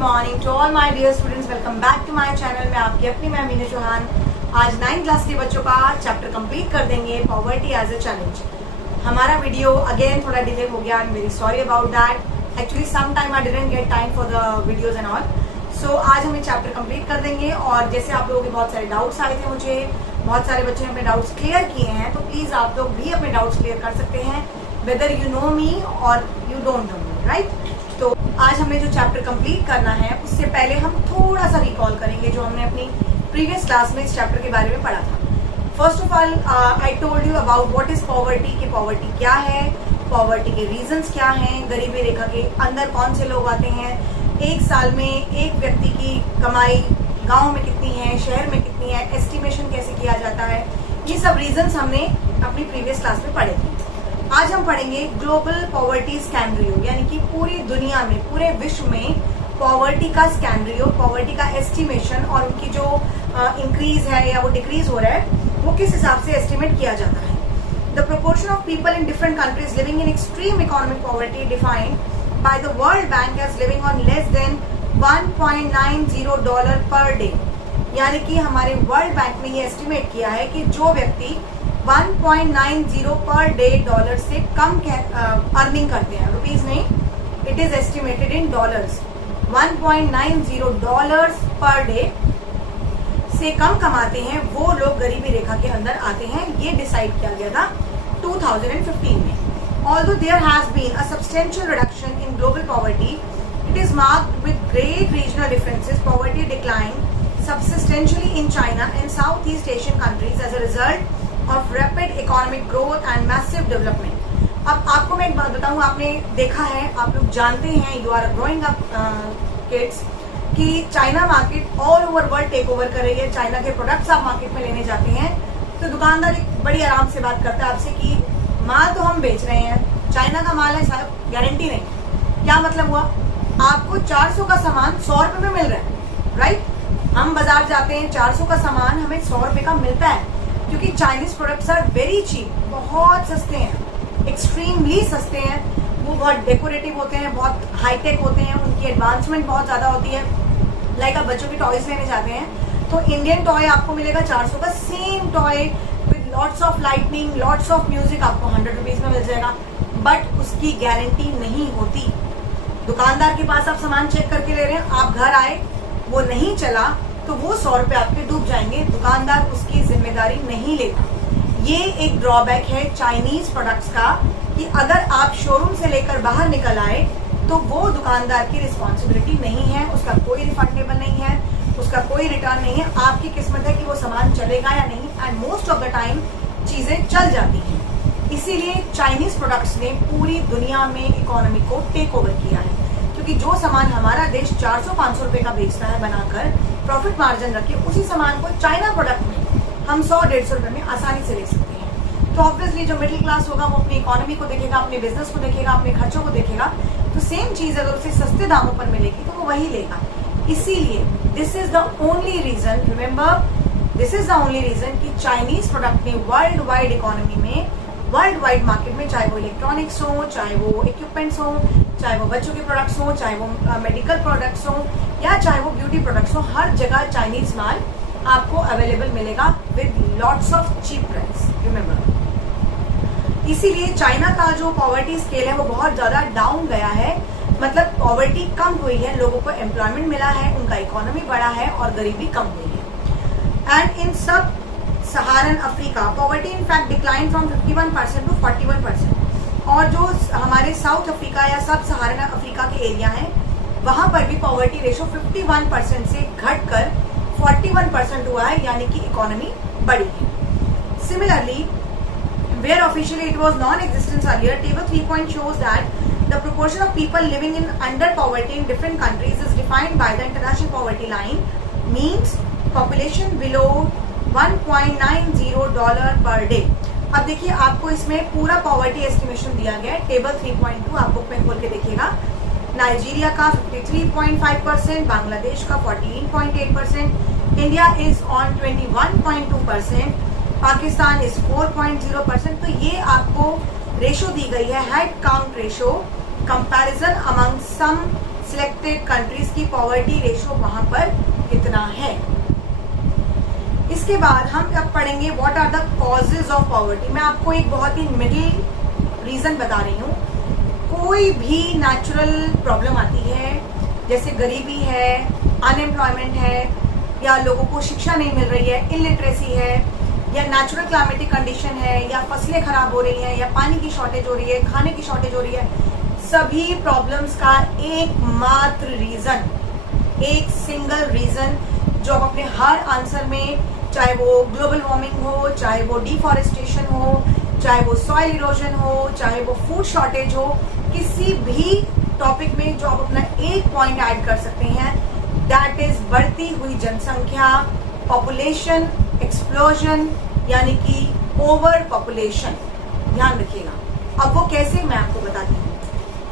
Morning to all my dear students, welcome back to my channel. मैं आपकी अपनी मीना चौहान आज 9th क्लास के बच्चों का चैप्टर कंप्लीट कर देंगे, पॉवर्टी एज अ चैलेंज। हमारा वीडियो अगेन थोड़ा डिले हो गया, I am very sorry about that. Actually some time I didn't get time for the videos and all. So आज हम ये चैप्टर कंप्लीट कर देंगे। और जैसे आप लोगों के बहुत सारे डाउट्स आए थे, मुझे बहुत सारे बच्चों ने अपने डाउट्स क्लियर किए हैं, तो प्लीज आप लोग भी अपने डाउट्स क्लियर कर सकते हैं, वेदर यू नो मी और you don't know me, right. तो आज हमें जो चैप्टर कंप्लीट करना है उससे पहले हम थोड़ा सा रिकॉल करेंगे जो हमने अपनी प्रीवियस क्लास में इस चैप्टर के बारे में पढ़ा था। First of all I told you about what is poverty, कि पॉवर्टी क्या है, पॉवर्टी के रीजंस क्या हैं, गरीबी रेखा के अंदर कौन से लोग आते हैं, एक साल में एक व्यक्ति की कमाई गांव में कितनी है, शहर में कितनी है, एस्टिमेशन कैसे किया जाता है, ये सब रीजंस हमने अपनी प्रीवियस क्लास में पढ़े थे। आज हम पढ़ेंगे ग्लोबल पॉवर्टी स्कैनरियो, यानी कि पूरी दुनिया में, पूरे विश्व में पॉवर्टी का स्कैनरियो, पॉवर्टी का एस्टिमेशन और उनकी जो इंक्रीज है या वो डिक्रीज हो रहा है वो किस हिसाब से एस्टिमेट किया जाता है। The proportion of people in different countries living in extreme economic poverty defined by the world bank as living on less than $1.90 per day. यानी कि हमारे वर्ल्ड बैंक ने ये एस्टिमेट किया है कि जो व्यक्ति 1.90 पर डे डॉलर से कम अर्निंग करते हैं, रुपीज नहीं, it is estimated in dollars, $1.90 per day से कम कमाते हैं वो लोग गरीबी रेखा के अंदर आते हैं। ये डिसाइड किया गया था 2015 में। Although there has been a substantial reduction in global poverty, it is marked with great regional differences. Poverty declined substantially in China and Southeast Asian countries as a result of rapid economic growth and massive development. अब आपको मैं एक बात बताऊं, आपने देखा है, आप लोग जानते हैं, you are growing up kids, कि China market all over world take over कर रही है। चाइना के प्रोडक्ट्स आप मार्केट में लेने जाते हैं तो दुकानदार एक बड़ी आराम से बात करता है आपसे कि माल तो हम बेच रहे हैं, चाइना का माल है साहब, गारंटी नहीं। क्या मतलब हुआ? आपको 400 का सामान 100 रुपए में मिल रहा है, राइट। हम बाजार जाते हैं, 400 का सामान हमें 100 रुपए का मिलता है, क्योंकि Chinese products are very cheap, बहुत सस्ते हैं, एक्सट्रीमली सस्ते हैं। वो बहुत डेकोरेटिव होते हैं, बहुत हाईटेक होते हैं, उनकी एडवांसमेंट बहुत ज्यादा होती है। लाइक आप बच्चों की टॉयज लेने जाते हैं तो इंडियन टॉय आपको मिलेगा 400 का, same toy with lots of lightning, lots of music आपको 100 रुपीज में मिल जाएगा, बट उसकी गारंटी नहीं होती। दुकानदार के पास आप सामान चेक करके ले रहे हैं, आप घर आए, वो नहीं चला तो वो 100 रुपए आपके डूब जाएंगे, दुकानदार उसकी जिम्मेदारी नहीं लेता। ये एक ड्रॉबैक है चाइनीज प्रोडक्ट्स का, कि अगर आप शोरूम से लेकर बाहर निकल आए तो वो दुकानदार की रिस्पॉन्सिबिलिटी नहीं है, उसका कोई रिफंडेबल नहीं है, उसका कोई रिटर्न नहीं है। आपकी किस्मत है कि वो सामान चलेगा या नहीं, and most of the time चीजें चल जाती हैं। इसीलिए चाइनीज प्रोडक्ट्स ने पूरी दुनिया में इकोनॉमी को टेक ओवर किया है, क्योंकि जो सामान हमारा देश 400-500 रुपए का बेचता है बनाकर, प्रॉफिट मार्जिन रखे, उसी सामान को चाइना प्रोडक्ट में हम 100-150 रुपए में आसानी से ले सकते हैं। तो ऑब्वियसली जो मिडिल क्लास होगा वो अपनी इकोनॉमी को देखेगा, अपने बिजनेस को देखेगा, अपने खर्चों को देखेगा, तो सेम चीज अगर उसे सस्ते दामों पर मिलेगी तो वो वही लेगा। इसीलिए this is the only reason, remember, this is the only reason कि चाइनीज प्रोडक्ट ने वर्ल्ड वाइड इकोनॉमी में, वर्ल्ड वाइड मार्केट में, चाहे वो इलेक्ट्रॉनिक्स हो, चाहे वो इक्विपमेंट्स हो, चाहे वो बच्चों के प्रोडक्ट्स हो, चाहे वो मेडिकल प्रोडक्ट्स हो, या चाहे वो ब्यूटी प्रोडक्ट्स हो, हर जगह चाइनीज माल आपको अवेलेबल मिलेगा with lots of cheap price, remember. इसीलिए चाइना का जो पॉवर्टी स्केल है वो बहुत ज्यादा डाउन गया है, मतलब पॉवर्टी कम हुई है, लोगों को एम्प्लॉयमेंट मिला है, उनका इकोनॉमी बढ़ा है और गरीबी कम हुई है। And in sub Saharan Africa poverty in fact decline from 51% to 41%। और जो हमारे साउथ अफ्रीका या सब सहारन अफ्रीका के एरिया हैं, वहां पर भी पॉवर्टी रेशो 51% से घटकर 41% हुआ है, यानी कि इकोनॉमी बढ़ी है। Similarly, where officially it was non-existent earlier, table 3 shows that the proportion of people living in under poverty in different countries is defined by the international poverty line, means population below $1.90 per day. अब देखिए, आपको इसमें पूरा poverty estimation दिया गया है, table 3.2 आप book में खोल के देखिएगा। नाइजीरिया का 53.5%, बांग्लादेश का 14.8%, India is on 21.2%, Pakistan is 4.0%। तो ये आपको रेशो दी गई है, head count ratio, comparison among some selected countries की पॉवर्टी रेशो वहां पर कितना है। इसके बाद हम अब पढ़ेंगे what are the causes of poverty. मैं आपको एक बहुत ही मिडिल रीजन बता रही हूँ। कोई भी नेचुरल प्रॉब्लम आती है, जैसे गरीबी है, अनएम्प्लॉयमेंट है, या लोगों को शिक्षा नहीं मिल रही है, इलिटरेसी है, या नेचुरल क्लाइमेटिक कंडीशन है, या फसलें खराब हो रही हैं, या पानी की शॉर्टेज हो रही है, खाने की शॉर्टेज हो रही है, सभी प्रॉब्लम्स का एकमात्र रीजन, एक सिंगल रीजन जो आप अपने हर आंसर में, चाहे वो ग्लोबल वार्मिंग हो, चाहे वो डिफॉरेस्टेशन हो, चाहे वो सॉइल इरोजन हो, चाहे वो फूड शॉर्टेज हो, किसी भी टॉपिक में जो आप अपना एक पॉइंट ऐड कर सकते हैं, दैट इज बढ़ती हुई जनसंख्या, पॉपुलेशन एक्सप्लोजन, यानी कि ओवर पॉपुलेशन। ध्यान रखिएगा। अब वो कैसे, मैं आपको बताती हूँ।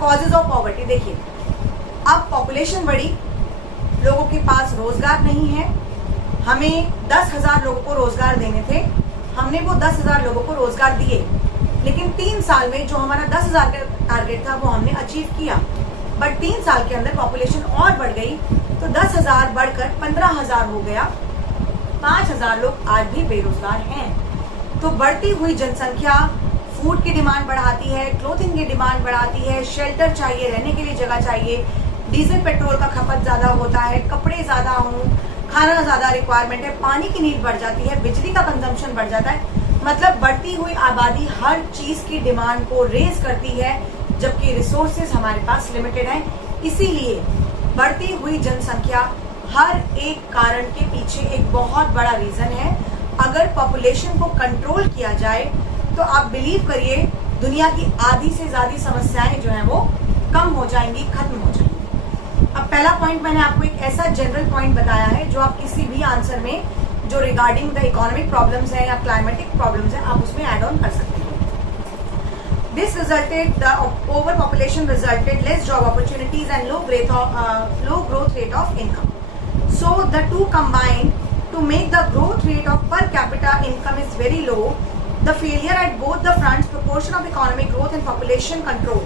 कॉजेज ऑफ पॉवर्टी देखिए, अब पॉपुलेशन बढ़ी, लोगों के पास रोजगार नहीं है। हमें 10,000 लोगों को रोजगार देने थे, हमने वो 10,000 लोगों को रोजगार दिए, लेकिन 3 साल में जो हमारा 10,000 का टारगेट था वो हमने अचीव किया। बट 3 साल के अंदर पॉपुलेशन और बढ़ गई, तो 10,000 बढ़कर 15,000 हो गया। 5,000 लोग आज भी बेरोजगार हैं। तो बढ़ती हुई जनसंख्या फूड की डिमांड बढ़ाती है, क्लोथिंग की डिमांड बढ़ाती है, शेल्टर चाहिए, रहने के लिए जगह चाहिए, डीजल पेट्रोल का खपत ज्यादा होता है, कपड़े ज्यादा हों, खाना ज्यादा रिक्वायरमेंट है, पानी की नीड बढ़ जाती है, बिजली का कंजम्पशन बढ़ जाता है। मतलब बढ़ती हुई आबादी हर चीज की डिमांड को रेज करती है, जबकि रिसोर्सेज हमारे पास लिमिटेड हैं। इसीलिए बढ़ती हुई जनसंख्या हर एक कारण के पीछे एक बहुत बड़ा रीजन है। अगर पॉपुलेशन को कंट्रोल किया जाए तो आप बिलीव करिए, दुनिया की आधी से ज्यादा समस्याएं जो हैं वो कम हो जाएंगी, खत्म हो जाएंगी। अब पहला पॉइंट मैंने आपको एक ऐसा जनरल पॉइंट बताया है जो आप किसी भी आंसर में जो रिगार्डिंग द इकोनॉमिक प्रॉब्लम्स है या क्लाइमेटिक प्रॉब्लम्स है, आप उसमें एड ऑन कर सकते हैं। This resulted, the overpopulation resulted less job opportunities and low growth rate of income. So the two combined to make the growth rate of per capita income is very low. The failure at both the fronts, proportion of economic growth and population control,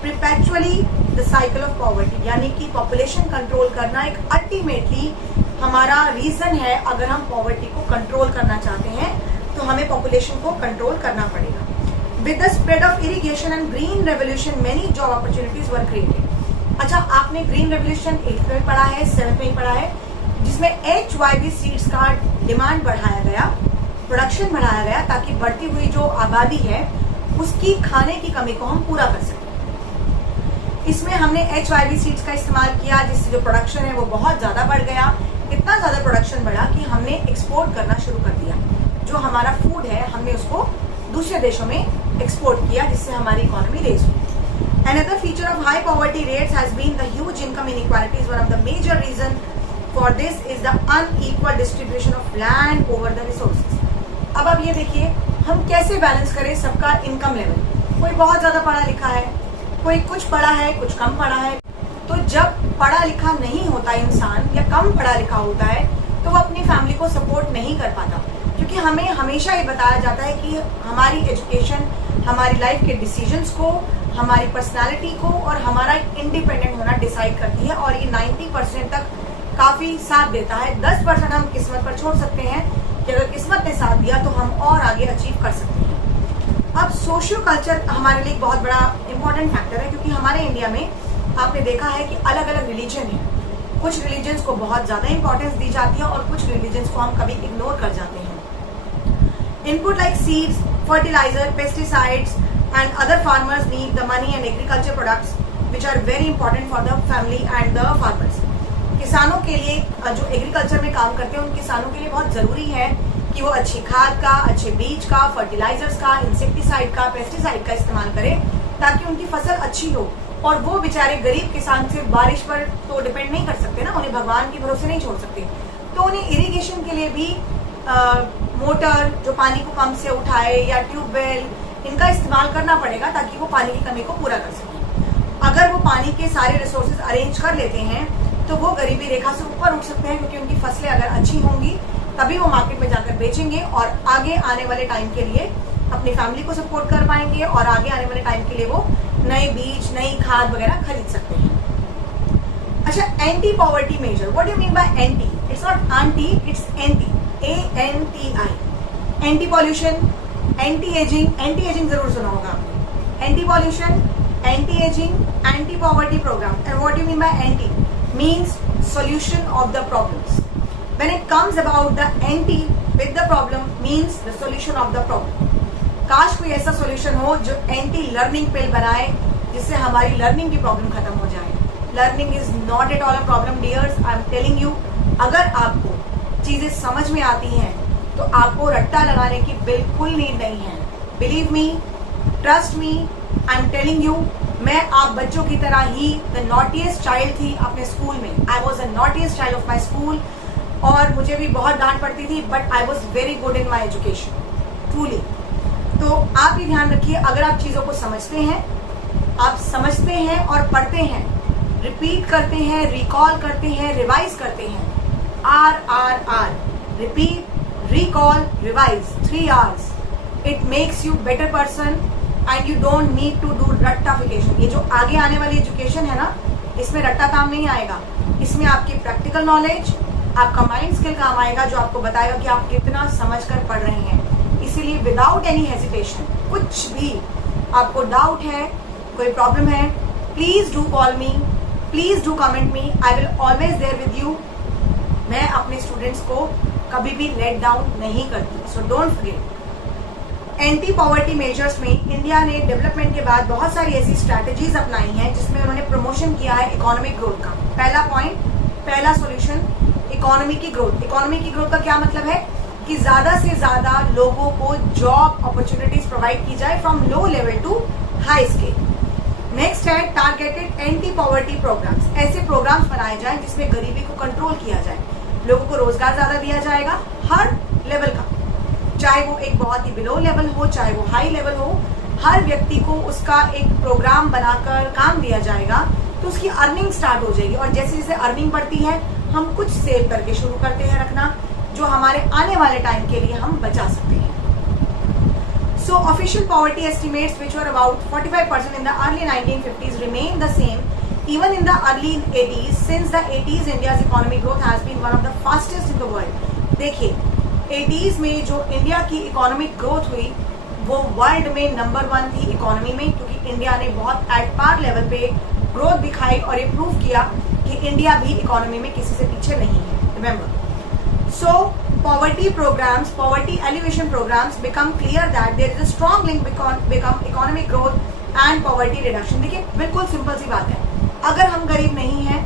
perpetually the cycle of poverty. यानी कि population control करना एक ultimately हमारा reason है। अगर हम poverty को control करना चाहते हैं तो हमें पॉपुलेशन को कंट्रोल करना पड़ेगा। With the spread of irrigation and green revolution, many job opportunities were created. अच्छा, आपने ग्रीन रेवोल्यूशन 8th में पढ़ा है, 7th में पढ़ा है, जिसमें HYV सीड्स का डिमांड बढ़ाया गया, प्रोडक्शन बढ़ाया गया, ताकि बढ़ती हुई जो आबादी है उसकी खाने की कमी को हम पूरा कर सकें। इसमें हमने HYV सीड्स का इस्तेमाल किया, जिससे जो प्रोडक्शन है वो बहुत ज्यादा बढ़ गया। इतना ज्यादा प्रोडक्शन बढ़ा कि हमने एक्सपोर्ट करना शुरू कर दिया। जो हमारा फूड है हमने उसको दूसरे देशों में एक्सपोर्ट किया, जिससे हमारी इकोनॉमी रेज हुई। Another feature of high poverty rates has been the huge income inequalities. One of the major reason for this is the unequal distribution of land over the resources. अब आप ये देखिए, हम कैसे बैलेंस करें सबका income level. कोई बहुत ज्यादा पढ़ा लिखा है, कोई कुछ पढ़ा है, कुछ कम पढ़ा है। तो जब पढ़ा लिखा नहीं होता इंसान या कम पढ़ा लिखा होता है तो वो अपनी फैमिली को सपोर्ट नहीं कर पाता, क्योंकि हमें हमेशा ये बताया जाता है कि हमारी एजुकेशन हमारी लाइफ के डिसीजंस को, हमारी पर्सनालिटी को और हमारा इंडिपेंडेंट होना डिसाइड करती है। और ये 90% तक काफी साथ देता है। 10% हम किस्मत पर छोड़ सकते हैं कि अगर किस्मत ने साथ दिया तो हम और आगे अचीव कर सकते हैं। अब सोशियो कल्चर हमारे लिए एक बहुत बड़ा इंपॉर्टेंट फैक्टर है, क्योंकि हमारे इंडिया में आपने देखा है कि अलग अलग रिलीजन है। कुछ रिलीजन्स को बहुत ज्यादा इंपॉर्टेंस दी जाती है और कुछ रिलीजन्स को हम कभी इग्नोर कर जाते हैं। Input like seeds, fertilizer, pesticides and other farmers need the money and agriculture products which are very important for the family and the farmers. किसानों के लिए जो एग्रीकल्चर में काम करते हैं उन किसानों के लिए बहुत जरूरी है कि वो अच्छी खाद का, अच्छे बीज का, फर्टिलाइजर्स का, इंसेक्टिसाइड का, पेस्टिसाइड का इस्तेमाल करें, ताकि उनकी फसल अच्छी हो। और वो बेचारे गरीब किसान सिर्फ बारिश पर तो डिपेंड नहीं कर सकते ना, उन्हें भगवान के भरोसे नहीं छोड़ सकते। तो उन्हें इरिगेशन के लिए भी मोटर जो पानी को पंप से उठाए या ट्यूबवेल, इनका इस्तेमाल करना पड़ेगा ताकि वो पानी की कमी को पूरा कर सकें। अगर वो पानी के सारे रिसोर्सेज अरेंज कर लेते हैं तो वो गरीबी रेखा से ऊपर उठ सकते हैं, क्योंकि उनकी फसलें अगर अच्छी होंगी तभी वो मार्केट में जाकर बेचेंगे और आगे आने वाले टाइम के लिए अपनी फैमिली को सपोर्ट कर पाएंगे और आगे आने वाले टाइम के लिए वो नए बीज, नई खाद वगैरह खरीद सकते हैं। अच्छा, anti poverty measure, what you mean by anti? It's not aunty, it's anti, ANTI। Anti pollution, anti aging जरूर सुना होगा आपने। Anti pollution, anti aging, anti poverty program. And what you mean by anti? Means solution of the problems. When it comes about the anti with the problem means the solution of the problem. काश कोई ऐसा solution हो जो anti learning पिल बनाए जिससे हमारी learning की problem खत्म हो जाए। Learning is not at all a problem dears, I am telling you. अगर आपको चीजें समझ में आती हैं तो आपको रट्टा लगाने की बिल्कुल नीड नहीं है। Believe me, trust me, I am telling you. मैं आप बच्चों की तरह ही द नॉटीएस्ट चाइल्ड थी अपने स्कूल में। I was the naughtiest child of my school और मुझे भी बहुत डांट पड़ती थी, but I was very good in my education, truly. तो आप भी ध्यान रखिए, अगर आप चीजों को समझते हैं, आप समझते हैं और पढ़ते हैं, रिपीट करते हैं, रिकॉल करते हैं, रिवाइज करते हैं, RRR, repeat, recall, revise, 3 R's, it makes you better person and you don't need to do रट्टाफिकेशन। ये जो आगे आने वाली एजुकेशन है ना, इसमें रट्टा काम नहीं आएगा। इसमें आपकी प्रैक्टिकल नॉलेज, आपका माइंड स्किल काम आएगा, जो आपको बताएगा कि आप कितना समझकर पढ़ रहे हैं। इसीलिए विदाउट एनी हेजिटेशन, कुछ भी आपको डाउट है, कोई प्रॉब्लम है, please do call me, please do comment me, I will always there with you. मैं अपने स्टूडेंट्स को कभी भी लेट डाउन नहीं करती, so don't forget. Anti poverty measures में इंडिया ने डेवलपमेंट के बाद बहुत सारी ऐसी स्ट्रैटेजीज अपनाई हैं जिसमें उन्होंने प्रमोशन किया है इकोनॉमिक ग्रोथ का। पहला पॉइंट, पहला सॉल्यूशन, इकोनॉमी की ग्रोथ। इकोनॉमी की ग्रोथ का क्या मतलब है कि ज्यादा से ज्यादा लोगों को जॉब अपॉर्चुनिटीज प्रोवाइड की जाए from low level to high scale. Next है टारगेटेड एंटी पॉवर्टी प्रोग्राम्स। ऐसे प्रोग्राम्स बनाए जाएं जिसमें गरीबी को कंट्रोल किया जाए, लोगों को रोजगार ज्यादा दिया जाएगा हर लेवल का, चाहे वो एक बहुत ही बिलो लेवल हो, चाहे वो हाई लेवल हो, हर व्यक्ति को उसका एक प्रोग्राम बनाकर काम दिया जाएगा तो उसकी अर्निंग स्टार्ट हो जाएगी। और जैसे जैसे अर्निंग बढ़ती है, हम कुछ सेव करके शुरू करते हैं रखना, जो हमारे आने वाले टाइम के लिए हम बचा सकते हैं। सो official poverty estimates which were about 45% in the early 1950s remain the same even in the early 80s. Since the 80s, India's economic growth has been one of the fastest in the world. देखिए, 80s में जो India की economic growth हुई वो world में number 1 थी economy में, क्योंकि इंडिया ने बहुत एट पार लेवल पे ग्रोथ दिखाई और ये प्रूव किया कि इंडिया भी इकोनॉमी में किसी से पीछे नहीं है। Remember, so poverty programs, poverty elevation programs become clear that there is a strong link become economic growth and poverty reduction. देखिए, बिल्कुल सिंपल सी बात है, अगर हम गरीब नहीं हैं,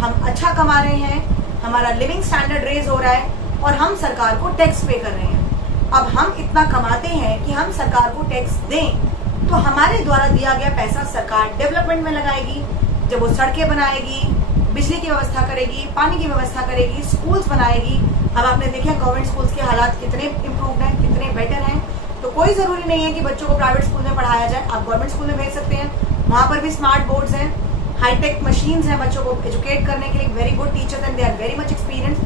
हम अच्छा कमा रहे हैं, हमारा लिविंग स्टैंडर्ड रेज हो रहा है और हम सरकार को टैक्स पे कर रहे हैं। अब हम इतना कमाते हैं कि हम सरकार को टैक्स दें, तो हमारे द्वारा दिया गया पैसा सरकार डेवलपमेंट में लगाएगी। जब वो सड़कें बनाएगी, बिजली की व्यवस्था करेगी, पानी की व्यवस्था करेगी, स्कूल्स बनाएगी। अब आपने देखा गवर्नमेंट स्कूल्स के हालात कितने इम्प्रूव्ड हैं, कितने बेटर हैं। तो कोई जरूरी नहीं है कि बच्चों को प्राइवेट स्कूल में पढ़ाया जाए, आप गवर्नमेंट स्कूल में भेज सकते हैं। वहां पर भी स्मार्ट बोर्ड्स हैं, हाईटेक मशीन्स हैं बच्चों को एजुकेट करने के लिए, very good teachers and they are very much experience.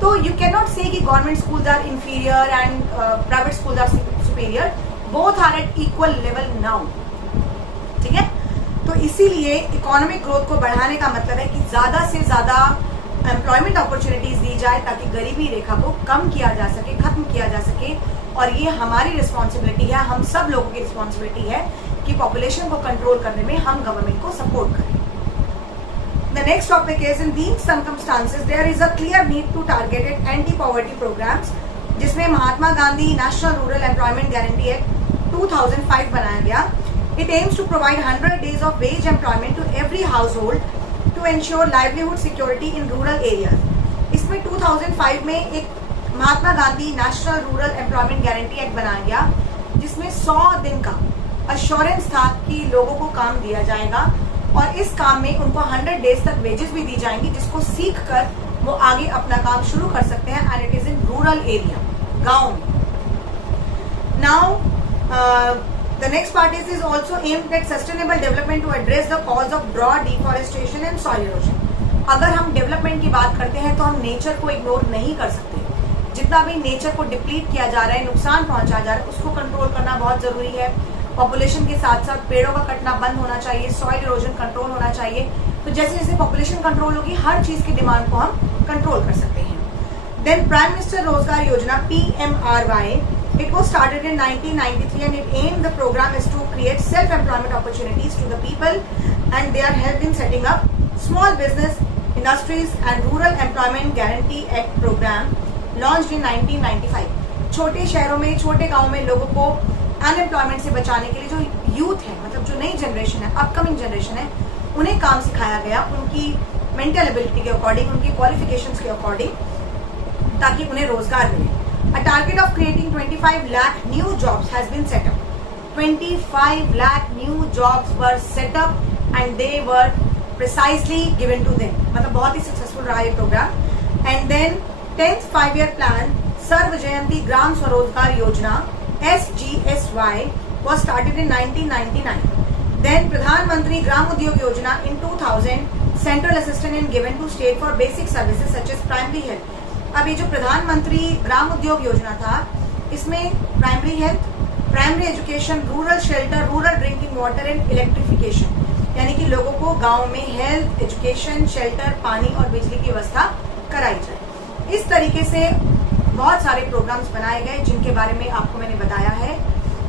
तो यू कैन नॉट से कि government schools are inferior and private schools are superior, both are at equal level now. ठीक है, तो इसीलिए इकोनॉमिक ग्रोथ को बढ़ाने का मतलब है कि ज्यादा से ज्यादा एम्प्लॉयमेंट अपॉर्चुनिटीज दी जाए ताकि गरीबी रेखा को कम किया जा सके, खत्म किया जा सके। और ये हमारी रिस्पॉन्सिबिलिटी है, हम सब लोगों की रिस्पॉन्सिबिलिटी है कि पॉपुलेशन को कंट्रोल करने में हम गवर्नमेंट को सपोर्ट करें। The next topic is, in these circumstances there is a clear need to targeted anti-poverty programs, जिसमें Mahatma Gandhi national rural employment guarantee act 2005 बनाया गया। It aims to provide 100 days of wage employment to every household to ensure livelihood security in rural areas. इसमें 2005 में एक Mahatma Gandhi national rural employment guarantee act बनाया गया, जिसमें 100 दिन का अश्योरेंस था कि लोगों को काम दिया जाएगा और इस काम में उनको 100 डेज तक वेजेस भी दी जाएंगी, जिसको सीख कर वो आगे अपना काम शुरू कर सकते हैं। And it is in rural area, गांव में। Now the next part is also aimed at sustainable development to address the cause of drought, deforestation and soil erosion. अगर हम डेवलपमेंट की बात करते हैं तो हम नेचर को इग्नोर नहीं कर सकते। जितना भी नेचर को डिप्लीट किया जा रहा है, नुकसान पहुंचा जा रहा है, उसको कंट्रोल करना बहुत जरूरी है। पॉपुलेशन के साथ साथ पेड़ों का कटना बंद होना चाहिए, सॉइल इरोजन कंट्रोल होना चाहिए। तो जैसे जैसे पॉपुलेशन कंट्रोल होगी, हर चीज की डिमांड को हम कंट्रोल कर सकते हैं। देन प्राइम मिनिस्टर रोजगार योजना PMRY, it was started in 1993 and it aimed, the program is to create self-employment opportunities to the people and they are helped in setting up small business, industries and rural employment guarantee act program launched in 1995. छोटे शहरों में, छोटे गांवों में लोगों को unemployment से बचाने के लिए जो यूथ है, मतलब जो नई जनरेशन है, अपकमिंग जनरेशन है, उन्हें काम सिखाया गया उनकी मेंटल एबिलिटी के अकॉर्डिंग, उनकी क्वालिफिकेशंस के अकॉर्डिंग, ताकि उन्हें रोजगार मिले। A target of creating 25 lakh new jobs has been set up. 25 lakh new jobs were set up and they were precisely given to them. मतलब बहुत ही सक्सेसफुल रहा ये program. And then 10th 5-year plan Sarva Jayanti Gram Swarozgar Yojana SGSY was started in 1999. Then प्रधानमंत्री ग्राम उद्योग योजना in 2000 central assistance and given to state for basic services such as primary health. अब ये जो प्रधानमंत्री ग्राम उद्योग योजना था, इसमें primary health, primary education, rural shelter, rural drinking water and electrification, यानी कि लोगों को गांव में हेल्थ, एजुकेशन, शेल्टर, पानी और बिजली की व्यवस्था कराई जाए। इस तरीके से बहुत सारे प्रोग्राम्स बनाए गए जिनके बारे में आपको मैंने बताया है।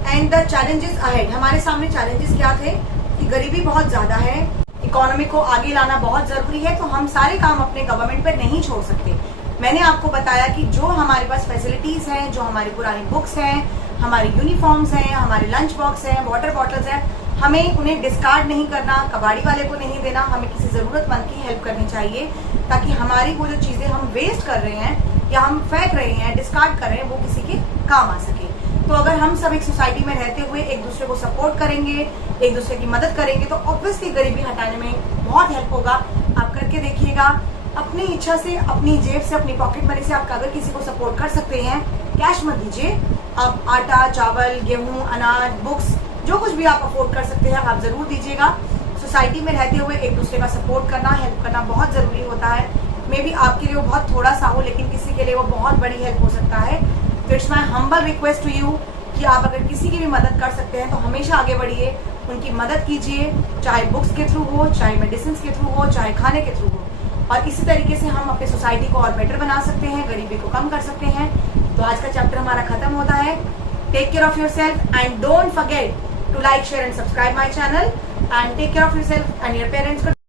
एंड द चैलेंजेस अहेड, हमारे सामने चैलेंजेस क्या थे कि गरीबी बहुत ज्यादा है, इकोनॉमी को आगे लाना बहुत जरूरी है, तो हम सारे काम अपने गवर्नमेंट पे नहीं छोड़ सकते। मैंने आपको बताया कि जो हमारे पास फैसिलिटीज हैं, जो हमारी पुरानी बुक्स हैं, हमारी यूनिफॉर्म्स हैं, हमारे लंच बॉक्स हैं, वाटर बॉटल्स हैं, हमें उन्हें डिस्कार्ड नहीं करना, कबाड़ी वाले को नहीं देना, हमें किसी जरूरतमंद की हेल्प करनी चाहिए, ताकि हमारी वो जो चीजें हम वेस्ट कर रहे हैं या हम फेंक रहे हैं, डिस्कार्ड कर रहे हैं, वो किसी के काम आ सके। तो अगर हम सब एक सोसाइटी में रहते हुए एक दूसरे को सपोर्ट करेंगे, एक दूसरे की मदद करेंगे, तो ऑब्वियसली गरीबी हटाने में बहुत हेल्प होगा। आप करके देखिएगा, अपनी इच्छा से, अपनी जेब से, अपनी पॉकेट मनी से आप अगर किसी को सपोर्ट कर सकते हैं, कैश मत दीजिए, आप आटा, चावल, गेहूं, अनाज, बुक्स, जो कुछ भी आप अफोर्ड कर सकते हैं आप जरूर दीजिएगा। सोसाइटी में रहते हुए एक दूसरे का सपोर्ट करना, हेल्प करना बहुत जरूरी होता है। मे बी आपके लिए वो बहुत थोड़ा सा हो, लेकिन किसी के लिए वो बहुत बड़ी हेल्प हो सकता है। तो it's my humble request to you कि आप अगर किसी की भी मदद कर सकते हैं तो हमेशा आगे बढ़िए, उनकी मदद कीजिए, चाहे बुक्स के थ्रू हो, चाहे मेडिसिन के थ्रू हो, चाहे खाने के थ्रू हो। और इसी तरीके से हम अपनी सोसाइटी को और बेटर बना सकते हैं, गरीबी को कम कर सकते हैं। तो आज का चैप्टर हमारा खत्म होता है। Take care of yourself and don't forget to like, share and subscribe my channel and take care of yourself and your parents.